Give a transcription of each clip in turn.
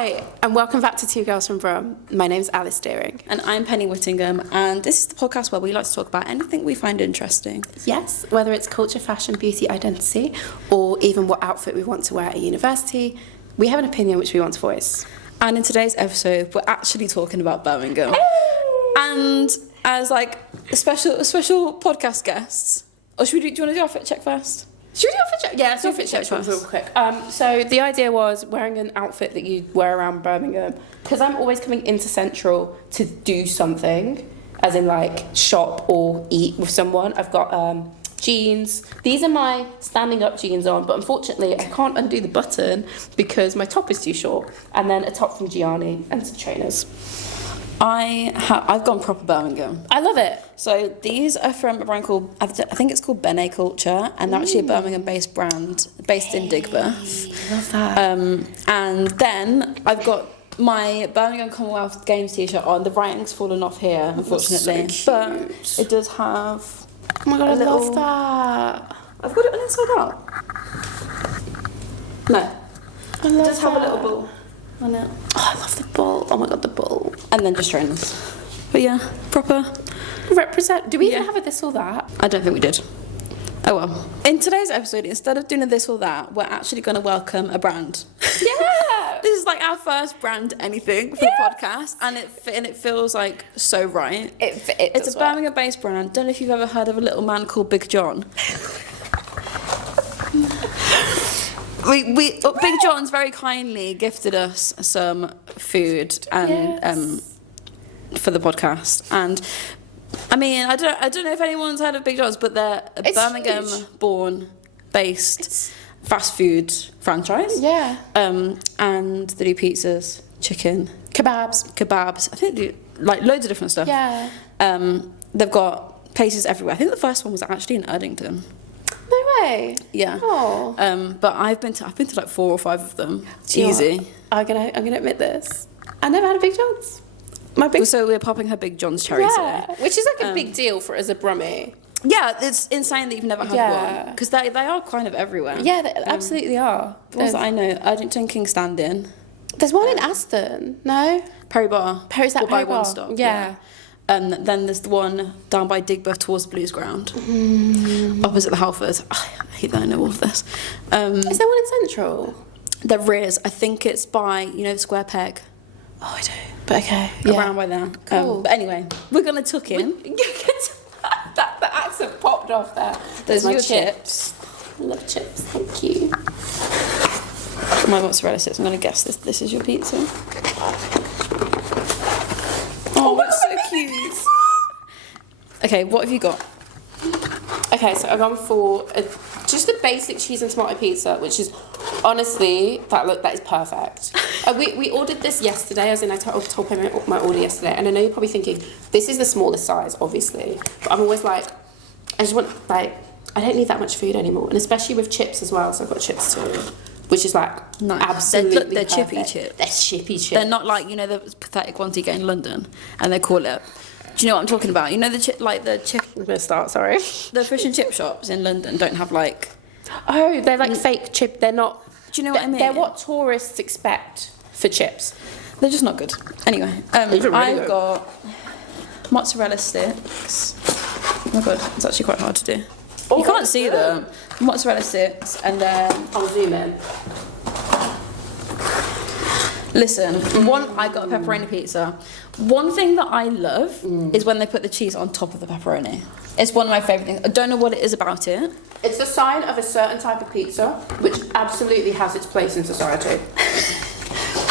Hi, and welcome back to Two Girls from Brum. My name's Alice Deering. And I'm Penny Whittingham, and this is the podcast where we like to talk about anything we find interesting. Yes, whether it's culture, fashion, beauty, identity, or even what outfit we want to wear at university, we have an opinion which we want to voice. And in today's episode, we're actually talking about Birmingham. Hey! And as like a special podcast guests, or do you want to do our fit check first? Should we do a fit check? Yeah, let's do a fit check real quick. So the idea was wearing an outfit that you wear around Birmingham, because I'm always coming into Central to do something, as in like shop or eat with someone. I've got jeans. These are my standing up jeans on, but unfortunately I can't undo the button because my top is too short. And then a top from Gianni and some trainers. I've gone proper Birmingham. I love it. So these are from a brand called, I think it's called Bene Culture, and they're actually a Birmingham-based brand based in Digbeth. Love that. And then I've got my Birmingham Commonwealth Games t-shirt on. The writing's fallen off here, unfortunately, so cute. but it does have. Oh my god, I love that. I've got it on inside out. No, I love it does have a little ball on it. Oh, I love the ball. Oh my god, the ball. And then just trainers. But yeah, proper. Represent. Do we even have a this or that? I don't think we did. Oh well. In today's episode, instead of doing a this or that, we're actually going to welcome a brand. Yeah. This is like our first brand anything for the podcast, and it feels like so right. It's a Birmingham-based brand. Don't know if you've ever heard of a little man called Big John. Big John's very kindly gifted us some food and for the podcast, and I mean I don't know if anyone's heard of Big John's, but they're a Birmingham-born based fast food franchise. Yeah. And they do pizzas, chicken, kebabs. I think they do like loads of different stuff. Yeah. They've got places everywhere. I think the first one was actually in Erdington. No way. Yeah. Oh. But I've been to like 4 or 5 of them. It's easy. I'm gonna admit this. I never had a Big John's. So we're popping her Big John's cherry today. Which is like a big deal for as a Brummie. Yeah, it's insane that you've never had one, because they are kind of everywhere. Yeah, they absolutely are. The ones that I know, Erdington, King's Standing. There's one in Aston. No. Perry Bar. Perry's that by Perry Bar. One Stop. Yeah. And then there's the one down by Digbeth towards the Blues Ground, opposite the Halfords. I hate that I know all of this. Is there one in Central? There is. I think it's by, the Square Peg. Oh, I do. But okay. Around by there. Cool. But anyway, we're going to tuck in. The accent popped off there. There's your chips. I love chips. Thank you. My mozzarella sticks. I'm going to guess this is your pizza. Oh, it's so cute. Okay, what have you got? Okay, so I've gone for just a basic cheese and tomato pizza, which is honestly that is perfect. We ordered this yesterday, as in I told him my order yesterday, and I know you're probably thinking this is the smallest size, obviously, but I'm always like, I just want I don't need that much food anymore, and especially with chips as well. So I've got chips too, which is like nice. Absolutely they're perfect. chippy chips. They're chippy chips. They're not like the pathetic ones you get in London, and they call it. Do you know what I'm talking about? The chip. I'm gonna start. Sorry. The fish and chip shops in London don't have like. Oh, they're like fake chip. They're not. Do you know what I mean? They're what tourists expect for chips. They're just not good. Anyway, I've got mozzarella sticks. Oh my god, it's actually quite hard to do. Oh, you can't see them. Mozzarella sticks, and then I'll zoom in. Listen, I got a pepperoni pizza. One thing that I love is when they put the cheese on top of the pepperoni. It's one of my favourite things. I don't know what it is about it. It's a sign of a certain type of pizza, which absolutely has its place in society.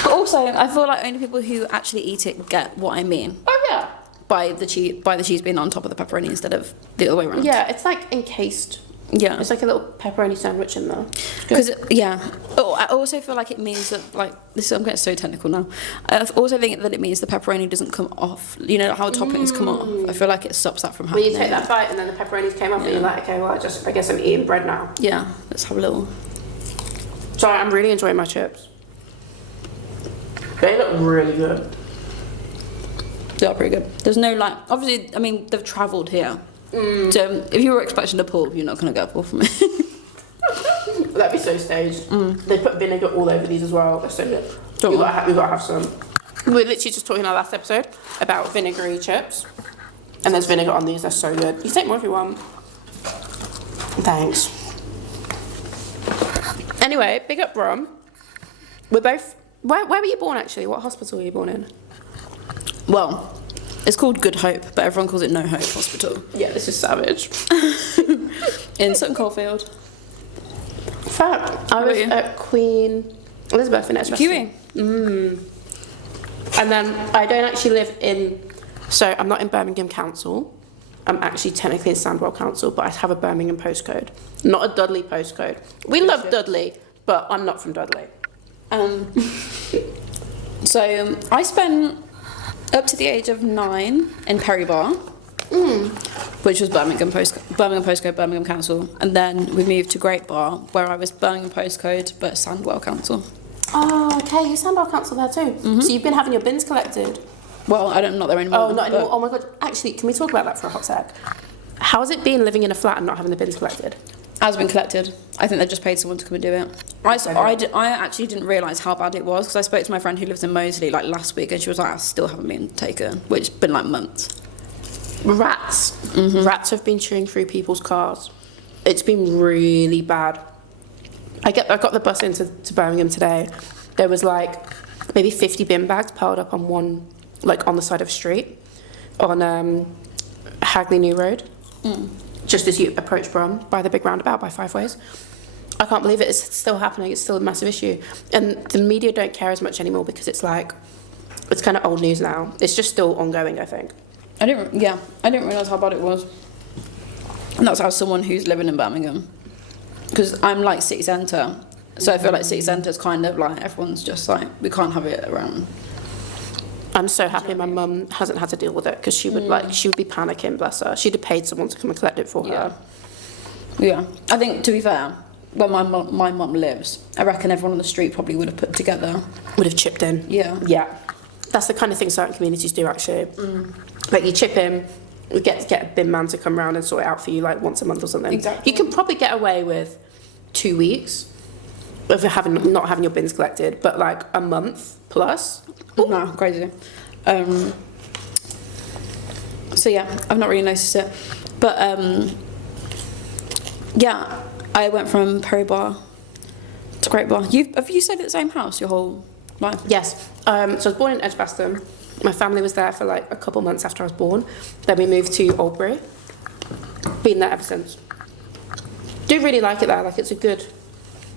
But also, I feel like only people who actually eat it get what I mean. Oh yeah. By the cheese being on top of the pepperoni instead of the other way around. Yeah, it's like encased. Yeah. It's like a little pepperoni sandwich in there. Because, Oh, I also feel like it means that, I'm getting so technical now. I also think that it means the pepperoni doesn't come off. You know how toppings come off? I feel like it stops that from happening. When you take that bite and then the pepperonis came off and you're like, okay, well, I guess I'm eating bread now. Yeah, let's have a little. Sorry, I'm really enjoying my chips. They look really good. They are pretty good. There's no, obviously, I mean, they've travelled here. So if you were expecting a pull, you're not going to get a pull from it. That'd be so staged. They put vinegar all over these as well. They're so good. We gotta have some. We were literally just talking in our last episode about vinegary chips. And there's vinegar on these, they're so good. You can take more if you want. Thanks. Anyway, big up Brum. We're both... Where were you born, actually? What hospital were you born in? Well, it's called Good Hope, but everyone calls it No Hope Hospital. Yeah, this is savage. In Sutton Coldfield. Fact. I was at Queen Elizabeth in Edgbaston. QE. And then I don't actually live in... So I'm not in Birmingham Council. I'm actually technically in Sandwell Council, but I have a Birmingham postcode. Not a Dudley postcode. We love Dudley, but I'm not from Dudley. So I spent up to the age of 9 in Perry Bar, which was Birmingham postcode, Birmingham Council. And then we moved to Great Bar, where I was Birmingham postcode, but Sandwell Council. Oh, okay. You Sandwell Council there too. So you've been having your bins collected. Well, I'm not there anymore. Oh, not anymore. Oh my god. Actually, can we talk about that for a hot sec? How's it been living in a flat and not having the bins collected? Has been collected. I think they just paid someone to come and do it. I actually didn't realise how bad it was because I spoke to my friend who lives in Moseley like last week and she was like, I still haven't been taken, which has been like months. Rats. Rats have been chewing through people's cars. It's been really bad. I got the bus into Birmingham today. There was like maybe 50 bin bags piled up on one, like on the side of a street on Hagley New Road. Just as you approach Brum by the big roundabout by Five Ways. I can't believe it. It's still happening. It's still a massive issue. And the media don't care as much anymore because it's like, it's kind of old news now. It's just still ongoing, I think. I didn't realise how bad it was. And that's how someone who's living in Birmingham. Because I'm like city centre. So I feel like city centre is kind of like, everyone's just like, we can't have it around. I'm so happy my mum hasn't had to deal with it because she would be panicking, bless her. She'd have paid someone to come and collect it for her. Yeah. I think, to be fair, where my mum lives, I reckon everyone on the street probably would have put together. Would have chipped in. Yeah. Yeah. That's the kind of thing certain communities do, actually. Like, you chip in, you get a bin man to come round and sort it out for you, like, once a month or something. Exactly. You can probably get away with 2 weeks of not having your bins collected, but, like, a month plus... No, crazy. So yeah, I've not really noticed it, but yeah, I went from Perry Bar to Great Bar. Have you stayed at the same house your whole life? Yes. So I was born in Edgbaston. My family was there for like a couple months after I was born. Then we moved to Albury. Been there ever since. Do really like it there. Like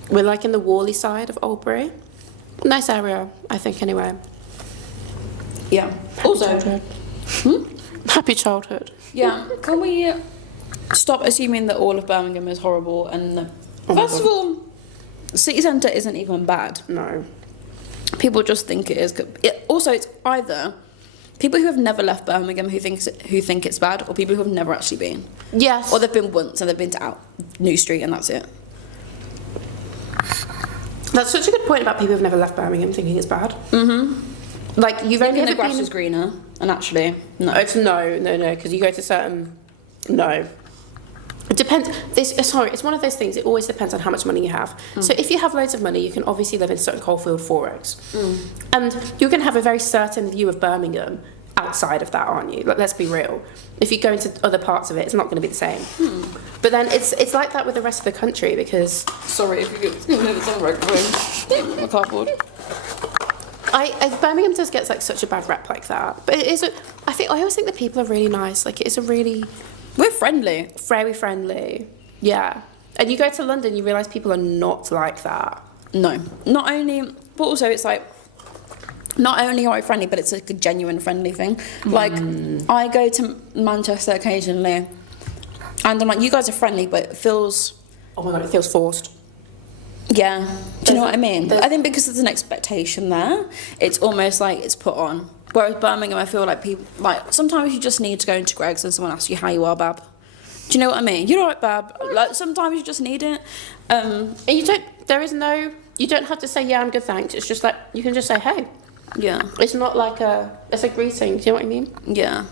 we're like in the Whalley side of Albury. Nice area, I think. Anyway. Yeah. Happy childhood. Yeah. Can we stop assuming that all of Birmingham is horrible? And first of all, city centre isn't even bad. No. People just think it is good. Also, it's either people who have never left Birmingham who think it's bad, or people who have never actually been. Yes. Or they've been once and they've been to New Street and that's it. That's such a good point about people who've never left Birmingham thinking it's bad. Like, you've only Thinking ever the grass been... is greener, and actually, no. It's no, because you go to certain... No. It depends. It's one of those things, it always depends on how much money you have. So if you have loads of money, you can obviously live in Sutton Coldfield, Four Oaks. And you're going to have a very certain view of Birmingham outside of that, aren't you? Like, let's be real. If you go into other parts of it, it's not going to be the same. But then it's like that with the rest of the country, because... Sorry if you get it's on microphone. My cardboard. Birmingham does get like such a bad rep like that, but it is. I always think that people are really nice. Like, it is a really, we're friendly, very friendly. Yeah, and you go to London, you realise people are not like that. No, not only, but also it's like, not only are we friendly, but it's like a genuine friendly thing. Like, I go to Manchester occasionally, and I'm like, you guys are friendly, but it feels. Oh my god, it feels forced. Yeah. Do you know what I mean? I think because there's an expectation there, it's almost like it's put on. Whereas Birmingham, I feel like people, like, sometimes you just need to go into Greg's and someone asks you how you are, Bab. Do you know what I mean? You're all right, Bab. Like, sometimes you just need it. And you don't have to say, yeah, I'm good, thanks. It's just like, you can just say, hey. Yeah. It's not like it's a greeting. Do you know what I mean? Yeah.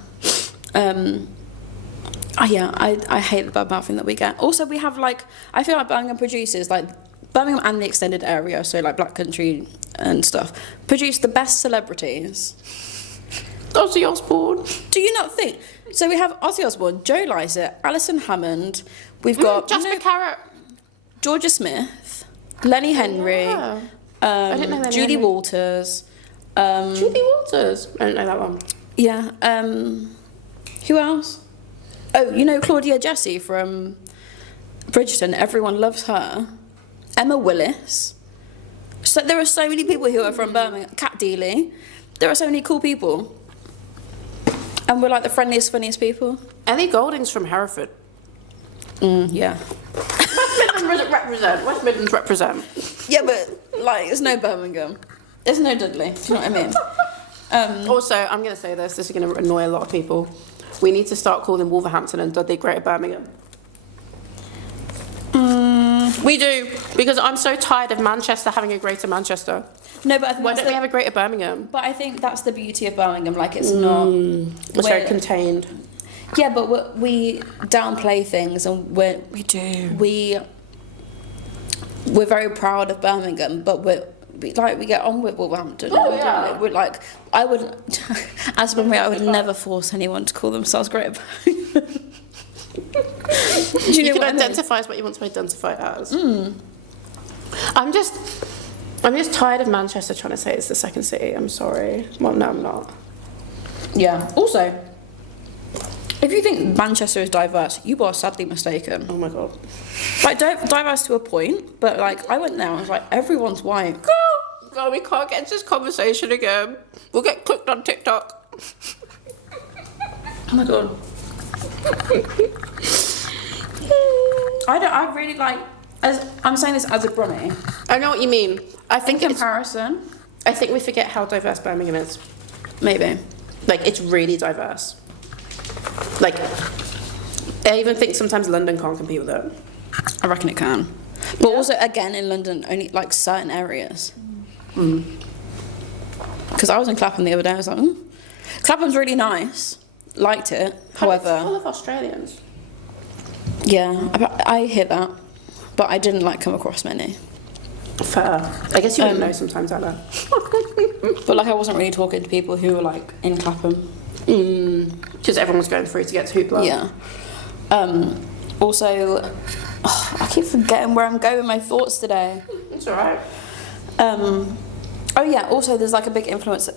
I hate the bad mouthing that we get. Also, we have, like, I feel like Birmingham produces, like, Birmingham and the extended area, so like Black Country and stuff, produce the best celebrities. Ozzy Osbourne. Do you not think? So we have Ozzy Osbourne, Joe Lycett, Alison Hammond. We've got Jasper Carrot, Georgia Smith, Lenny Henry, yeah. I didn't know Lenny Julie Henry. Walters. Julie Walters. I don't know that one. Yeah. Who else? Oh, you know Claudia Jessie from Bridgerton. Everyone loves her. Emma Willis. So there are so many people who are from Birmingham. Kat Deely. There are so many cool people. And we're like the friendliest, funniest people. Ellie Goulding's from Hereford. Yeah. West Midlands represent. Yeah, but like, there's no Birmingham. There's no Dudley. Do you know what I mean? Also, I'm going to say this. This is going to annoy a lot of people. We need to start calling Wolverhampton and Dudley Greater Birmingham. We do, because I'm so tired of Manchester having a Greater Manchester. No, but I think Why don't we have a Greater Birmingham? But I think that's the beauty of Birmingham. Like, it's not. It's very contained. Yeah, but we downplay things, and we do. We're very proud of Birmingham, but we get on with Wolverhampton. Oh, yeah. We're like, I would, as for me, I would never force anyone to call themselves Greater Birmingham. Do you know can what identify as what you want to identify as. I'm just tired of Manchester trying to say it's the second city. I'm sorry. Well, no, I'm not. Yeah. Also, if you think Manchester is diverse, you are sadly mistaken. Oh my god. Like, diverse to a point, but like, I went there and I was like, everyone's white. God, we can't get into this conversation again. We'll get clicked on TikTok. Oh my god. I really like, I'm saying this as a Brummie. I know what you mean. I think In comparison. I think we forget how diverse Birmingham is. Maybe. Like, it's really diverse. Like, I even think sometimes London can't compete with it. I reckon it can. But also, again, in London, only like certain areas. Because I was in Clapham the other day, I was like, Clapham's really nice. Liked it. However, It's full of Australians. yeah, I hear that. But I didn't like come across many. Fair. I guess you wouldn't know sometimes out there. But like, I wasn't really talking to people who were like in Clapham. Because everyone's going through to get to Hoopla. Yeah. Also, I keep forgetting where I'm going with my thoughts today. It's alright. Oh yeah, also there's like a big influx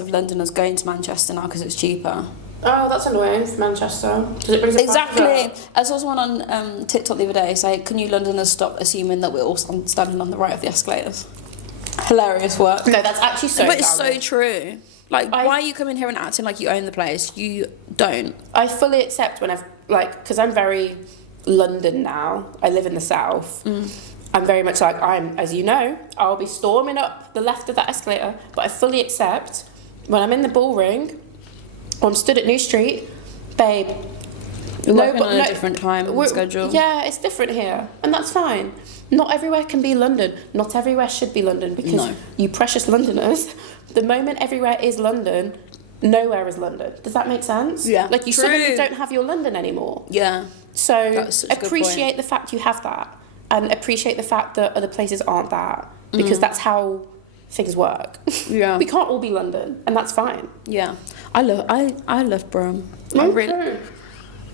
of Londoners going to Manchester now because it's cheaper. Oh, that's annoying for Manchester. Because it brings the prices Exactly. up. I saw someone on TikTok the other day say, can you Londoners stop assuming that we're all standing on the right of the escalators? Hilarious work. No, that's actually so But it's so valid. true. Like, why are you coming here and acting like you own the place? You don't. I fully accept when I've, like, because I'm very London now. I live in the south. I'm very much like, as you know, I'll be storming up the left of that escalator. But I fully accept when I'm in the bull ring, or I'm stood at New Street, babe. We're working on a different time schedule. Yeah, it's different here, and that's fine. Not everywhere can be London. Not everywhere should be London, because you precious Londoners, the moment everywhere is London, nowhere is London. Does that make sense? Yeah. Like, you suddenly don't have your London anymore. Yeah. So That's such a good appreciate point. the fact you have that, and appreciate the fact that other places aren't that, because that's how things work. Yeah. We can't all be London, and that's fine. Yeah. I love Brum.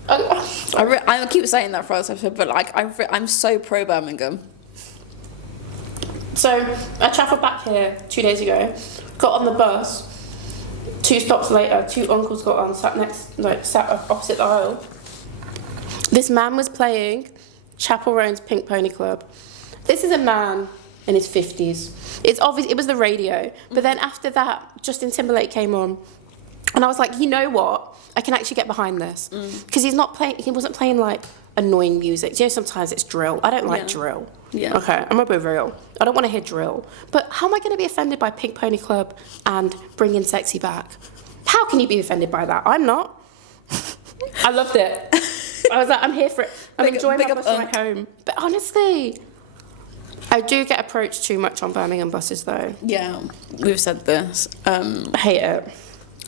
I keep saying that for us, but like I'm so pro Birmingham. So I travelled back here 2 days ago, got on the bus. 2 stops later, 2 uncles got on, sat opposite the aisle. This man was playing Chapel Roan's Pink Pony Club. This is a man in his 50s. It's obvious it was the radio, but then after that, Justin Timberlake came on, and I was like, you know what? I can actually get behind this, because he wasn't playing like annoying music. You know, sometimes it's drill. I don't like drill. Yeah. Okay, I'm gonna be real. I don't want to hear drill. But how am I going to be offended by Pink Pony Club and Bringing Sexy Back? How can you be offended by that? I'm not. I loved it. I was like, I'm here for it. I'm enjoying my bus ride home. But honestly, I do get approached too much on Birmingham buses, though. Yeah, we've said this. I hate it.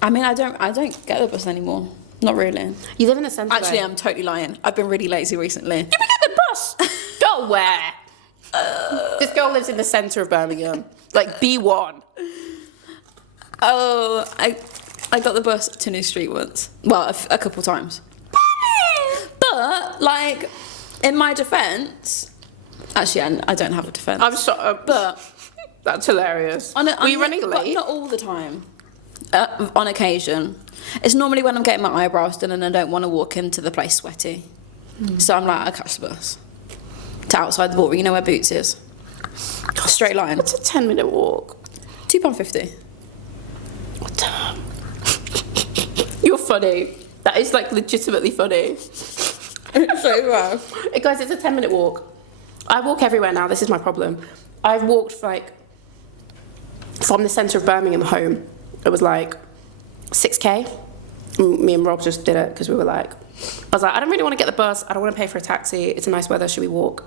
I mean, I don't get the bus anymore. Not really. You live in the centre. Actually, though. I'm totally lying. I've been really lazy recently. You get the bus. Go where? This girl lives in the centre of Birmingham. Like, B1. Oh, I got the bus to New Street once. Well, a couple times. But, like, in my defence... Actually, I don't have a defence. I'm sorry, but... That's hilarious. Were you running late? Not all the time. On occasion. It's normally when I'm getting my eyebrows done and I don't want to walk into the place sweaty. So I'm like, I'll catch the bus. To outside the ballroom, you know where Boots is? Straight line. It's a 10-minute walk. £2.50. Damn. You're funny. That is, like, legitimately funny. It's so bad. Guys, it's a 10-minute walk. I walk everywhere now. This is my problem. I've walked, like, from the centre of Birmingham home. It was, like, 6k. Me and Rob just did it because we were like... I was like, I don't really want to get the bus. I don't want to pay for a taxi. It's a nice weather. Should we walk?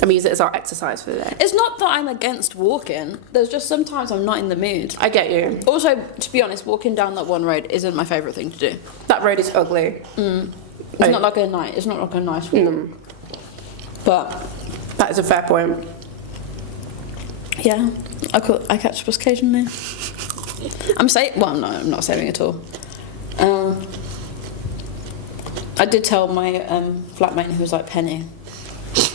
And we use it as our exercise for the day. It's not that I'm against walking. There's just sometimes I'm not in the mood. I get you. Also, to be honest, walking down that one road isn't my favourite thing to do. That road is ugly. It's not like a night. It's not like a nice walk. But that is a fair point. Yeah, I catch bus occasionally. Well, no, I'm not saving at all. I did tell my flatmate who was like, Penny,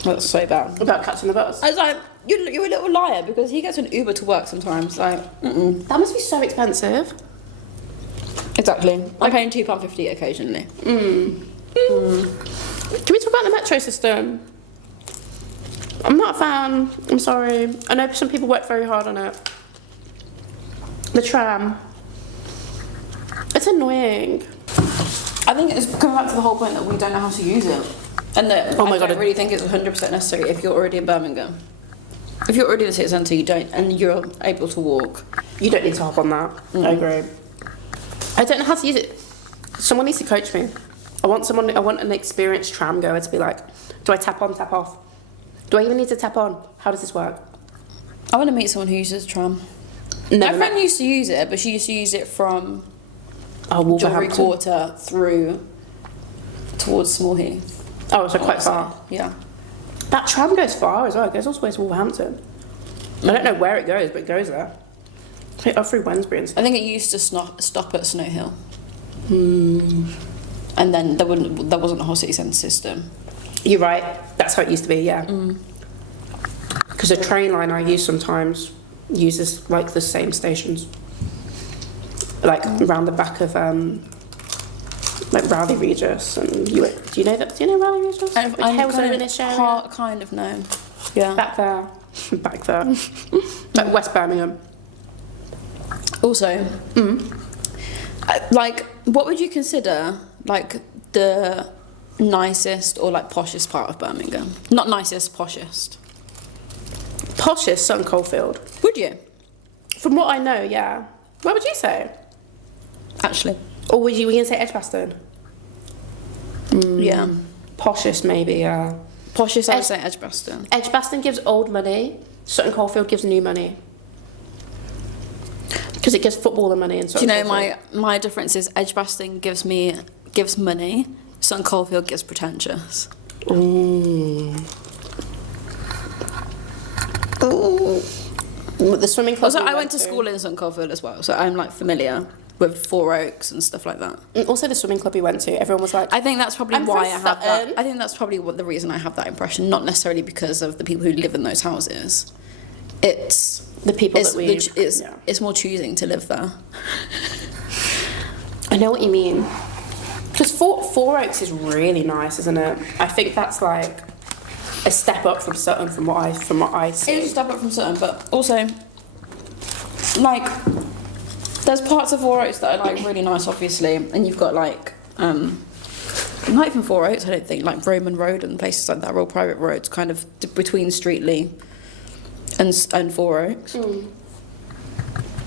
that's so bad. About catching the bus? I was like, you're a little liar because he gets an Uber to work sometimes. Like, That must be so expensive. Exactly. I'm paying £2.50 occasionally. Can we talk about the metro system? I'm not a fan. I'm sorry. I know some people work very hard on it. The tram. It's annoying. I think it's coming back to the whole point that we don't know how to use it. And that I don't really think it's 100% necessary if you're already in Birmingham. If you're already in the city centre, and you're able to walk. You don't need to hop on that. I agree. I don't know how to use it. Someone needs to coach me. I want an experienced tram goer to be like, do I tap on, tap off? Do I even need to tap on? How does this work? I want to meet someone who uses a tram. My friend used to use it, but she used to use it from Jewellery Quarter through towards Small Heath. Oh, so quite far. Yeah. That tram goes far as well. It goes all the way to Wolverhampton. I don't know where it goes, but it goes there. Up through Wednesbury and stuff. I think it used to stop at Snow Hill. And then there wasn't a whole city centre system. You're right. That's how it used to be, yeah. Because a train line I use sometimes uses like the same stations. Like around the back of like Rowley Regis and do you know Rowley Regis? I kind of know. Yeah. Back there. Like West Birmingham. Also, like, what would you consider like the nicest or like poshest part of Birmingham? Not nicest, poshest. Poshest, Sutton Coldfield. Would you? From what I know, yeah. What would you say? Actually. Or were you going to say Edgbaston? Yeah. Poshest, maybe, yeah. Poshest, I would say Edgbaston. Edgbaston gives old money. Sutton Coldfield gives new money. Because it gives footballer money and Sutton Coldfield. Do you know my difference is Edgbaston gives money, Sutton Coldfield gives pretentious. Ooh. The swimming club. Also, I went to school in Sutton Coldfield as well, so I'm like familiar with Four Oaks and stuff like that. And also the swimming club we went to, everyone was like, I think that's probably why I have that. Sutton. I think that's probably the reason I have that impression, not necessarily because of the people who live in those houses. It's the people that we... It's more choosing to live there. I know what you mean. Because Four Oaks is really nice, isn't it? I think that's like a step up from Sutton from what I see. It is a step up from Sutton, but also, like, there's parts of Four Oaks that are like really nice, obviously, and you've got like, not even Four Oaks, I don't think, like Roman Road and places like that are all private roads, kind of between Streetley and Four Oaks.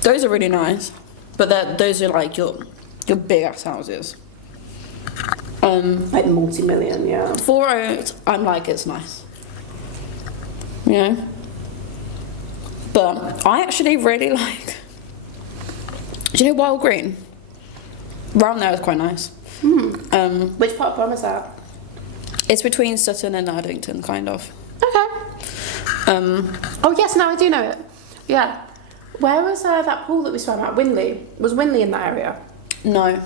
Those are really nice, but those are like your big ass houses. Like multi-million, yeah. Four Oaks, I'm like, it's nice. You know? But I actually really like... Do you know Wild Green? Round there is quite nice. Which part of Brum is that? It's between Sutton and Erdington, kind of. Okay. Oh yes, now I do know it. Yeah. Where was that pool that we swam at? Winley. Was Winley in that area? No.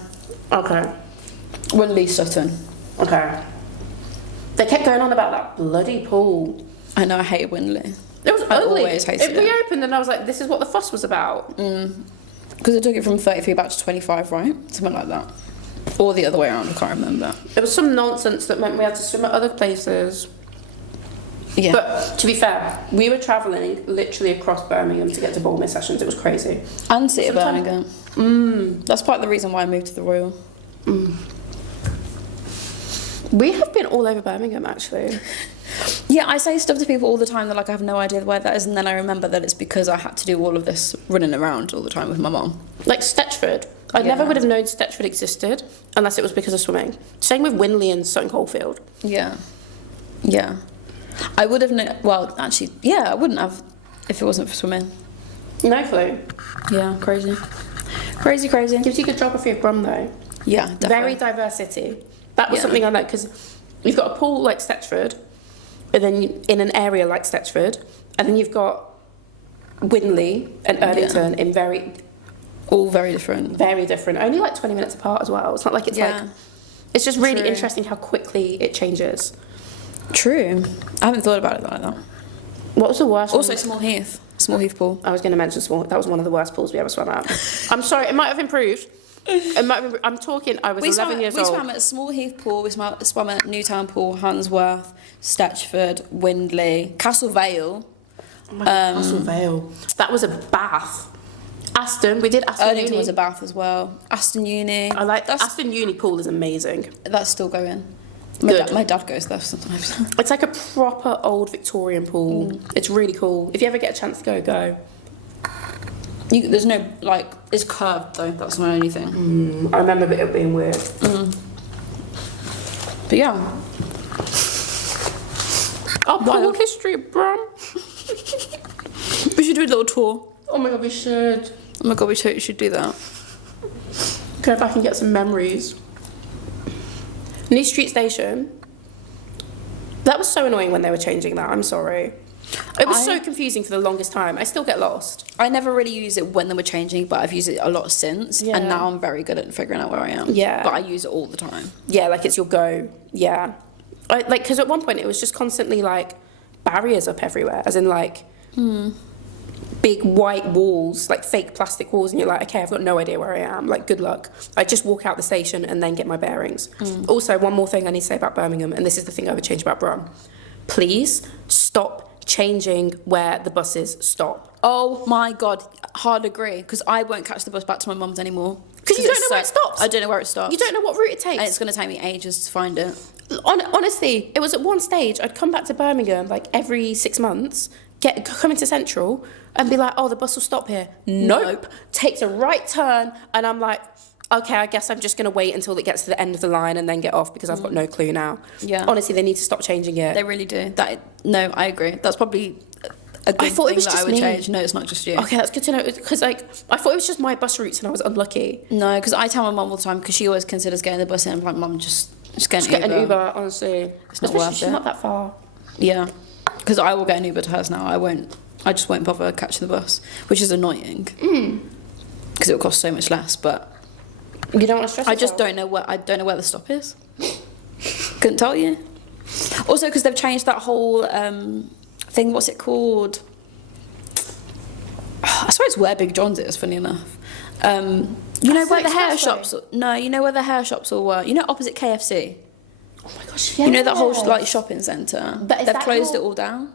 Okay. Winley Sutton. Okay. They kept going on about that bloody pool. I know, I hated Winley. It was ugly. Always hated it reopened and I was like, this is what the fuss was about. Because it took it from 33 back to 25, right? Something like that. Or the other way around, I can't remember. It was some nonsense that meant we had to swim at other places. Yeah. But to be fair, we were travelling literally across Birmingham to get to Brummie sessions. It was crazy. And City of Birmingham. That's part of the reason why I moved to the Royal. We have been all over Birmingham, actually. Yeah, I say stuff to people all the time that like I have no idea where that is, and then I remember that it's because I had to do all of this running around all the time with my mum. Like Stetchford. I never would have known Stetchford existed unless it was because of swimming. Same with Winley and Sutton Coldfield. Yeah. Yeah. I would have known, well, actually, yeah, I wouldn't have if it wasn't for swimming. No clue. Yeah, crazy. Crazy. Gives you good geography of Brum, though. Yeah, definitely. Very diverse city. That was something I liked, because you've got a pool like Stetchford, and then in an area like Stetchford, and then you've got Winley and Erdington in all very different. Very different. Only like 20 minutes apart as well. It's not like it's like... It's just really True. interesting how quickly it changes. True. I haven't thought about it like that. What was the worst Also, one? Small Heath pool. I was going to mention Small. That was one of the worst pools we ever swam at. I'm sorry, it might have improved. I'm talking, I was 11 years old. We swam at Small Heath pool, we swam at Newtown pool, Handsworth, Stetchford, Windley, Castle Vale. Oh my God, Castle Vale. That was a bath. Aston, we did Aston Erdington Uni. was a bath as well. Aston Uni. I like Aston Uni pool is amazing. That's still going. My dad goes there sometimes. It's like a proper old Victorian pool. It's really cool. If you ever get a chance to go. There's no, like, it's curved though, that's my only thing. I remember it being weird. But yeah. Our pool history, Brum. We should do a little tour. Oh my God, we should. Oh my God, we totally should do that. Go back and get some memories. New Street Station. That was so annoying when they were changing that. I'm sorry. It was so confusing for the longest time. I still get lost. I never really used it when they were changing, but I've used it a lot since. Yeah. And now I'm very good at figuring out where I am. Yeah. But I use it all the time. Yeah, like it's your go. Yeah. Because at one point it was just constantly like barriers up everywhere, as in like big white walls, like fake plastic walls, and you're like, okay, I've got no idea where I am. Like, good luck. I just walk out the station and then get my bearings. Also, one more thing I need to say about Birmingham, and this is the thing I would change about Brum. Please stop changing where the buses stop. Oh my God, hard agree. Because I won't catch the bus back to my mum's anymore. Because you don't know where it stops. I don't know where it stops. You don't know what route it takes. And it's going to take me ages to find it. Honestly, it was at one stage, I'd come back to Birmingham like every 6 months, come into Central and be like, oh, the bus will stop here. Nope. Takes a right turn, and I'm like, okay, I guess I'm just going to wait until it gets to the end of the line and then get off, because I've got no clue now. Yeah. Honestly, they need to stop changing it. They really do. No, I agree. That's probably a good thing that I would change. No, it's not just you. Okay, that's good to know, because like I thought it was just my bus routes and I was unlucky. No, because I tell my mum all the time, because she always considers getting the bus in. I'm like, Mum, just get an Uber. Honestly. It's not worth it. She's not that far. Yeah, because I will get an Uber to hers now. I just won't bother catching the bus, which is annoying. Because it will cost so much less, but you don't want to stress I just don't know where the stop is. Couldn't tell you. Also, because they've changed that whole thing. What's it called? I swear it's where Big John's is. Funny enough, you know where the hair shops. No, you know where the hair shops all were. You know, opposite KFC. Oh my gosh! Yeah. You know that whole like shopping centre. But they've closed it all down.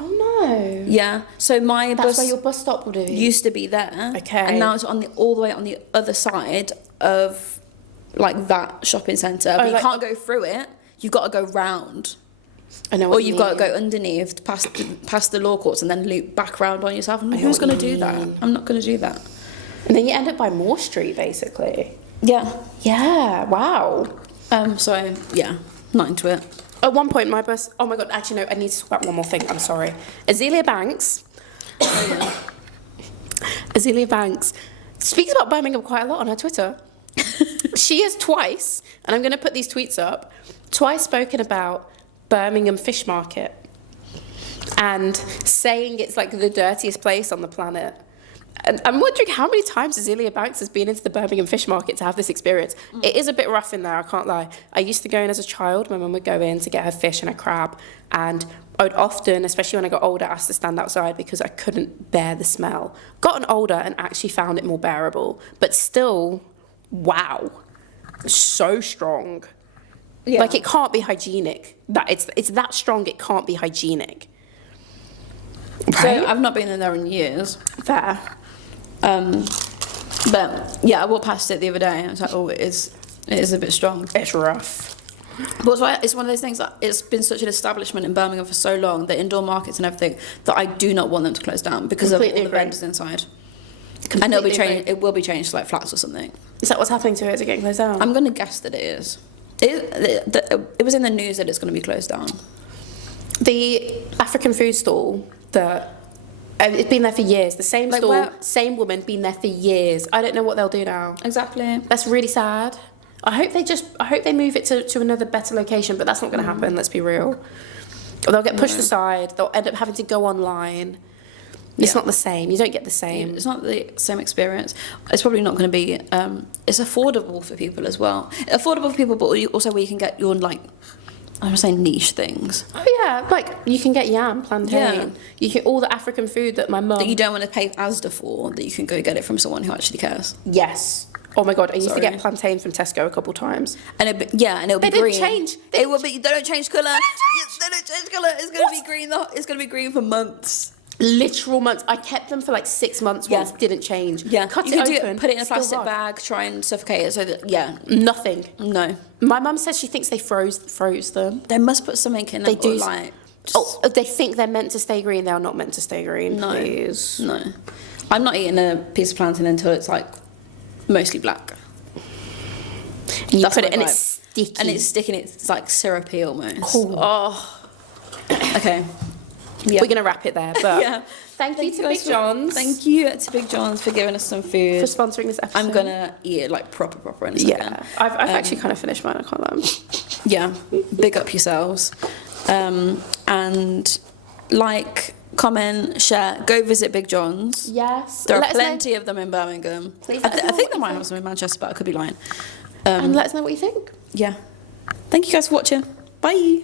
Oh no! Yeah, so my That's bus where your bus stop will do. Used to be there. Okay. And now it's all the way on the other side of like that shopping centre. But you can't go through it. You've got to go round. I know. Or you've got to go underneath, past the law courts, and then loop back round on yourself. And who's going to do that? I'm not going to do that. And then you end up by Moore Street, basically. Yeah. Yeah. Wow. So yeah, not into it. At one point, my bus... Oh, my God. Actually, no. I need to talk about one more thing. I'm sorry. Azealia Banks... Azealia Banks speaks about Birmingham quite a lot on her Twitter. She has twice, and I'm going to put these tweets up, twice spoken about Birmingham Fish Market. and saying it's like the dirtiest place on the planet. And I'm wondering how many times Azealia Banks has been into the Birmingham fish market to have this experience. It is a bit rough in there, I can't lie. I used to go in as a child. My mum would go in to get her fish and a crab, and I would often, especially when I got older, ask to stand outside because I couldn't bear the smell. Gotten older and actually found it more bearable, but still, wow, so strong. Yeah. Like, it can't be hygienic. That it's that strong, it can't be hygienic. So I've not been in there in years. Fair. But yeah, I walked past it the other day and I was like, oh, it is a bit strong. It's rough. But it's one of those things that it's been such an establishment in Birmingham for so long, the indoor markets and everything, that I do not want them to close down because of all the vendors inside. And it'll be changed. It will be changed to like flats or something. Is that what's happening to it? Is it getting closed down? I'm going to guess that it is. It was in the news that it's going to be closed down. The African food stall that it's been there for years. The same Like stall, where? same woman, been there for years. I don't know what they'll do now. Exactly. That's really sad. I hope they move it to another better location, but that's not going to happen. Let's be real. Or they'll get pushed aside. They'll end up having to go online. It's not the same. You don't get the same. It's not the same experience. It's probably not going to be. It's affordable for people as well. Affordable for people, but also where you can get your like. I'm saying niche things. Oh yeah, like you can get yam, plantain. Yeah. You can all the African food that my mum. That you don't want to pay Asda for. That you can go get it from someone who actually cares. Yes. Oh my god, I used to Sorry. get plantain from Tesco a couple times. And it'll be They green. didn't change. They don't change colour. They don't change colour. It's gonna be green. It's gonna be green for months. Literal months. I kept them for like 6 months once. Didn't change. Yeah. Cut you it can open. put it in a still plastic hard. bag. Try and suffocate it so that Nothing. No. My mum says she thinks they froze them. They must put something in. They them do. or like. Oh, they think they're meant to stay green. They are not meant to stay green. No. Please. No. I'm not eating a piece of plantain until it's like mostly black. You That's put my it and vibe. it's sticky. And it's sticking. It's like syrupy almost. Cool. Oh. Okay. Yeah. We're gonna wrap it there, but Yeah. thank you to guys Big John's. Thank you to Big John's for giving us some food. for sponsoring this episode. I'm gonna eat it like proper in a second. Yeah, I've actually kind of finished mine. I can't lie. Yeah. Big up yourselves. And like, comment, share, go visit Big John's. Yes, There are let us know. plenty of them in Birmingham. Please I let us know think what they you might think. have some in Manchester, but I could be lying. And let us know what you think. Yeah. Thank you guys for watching. Bye.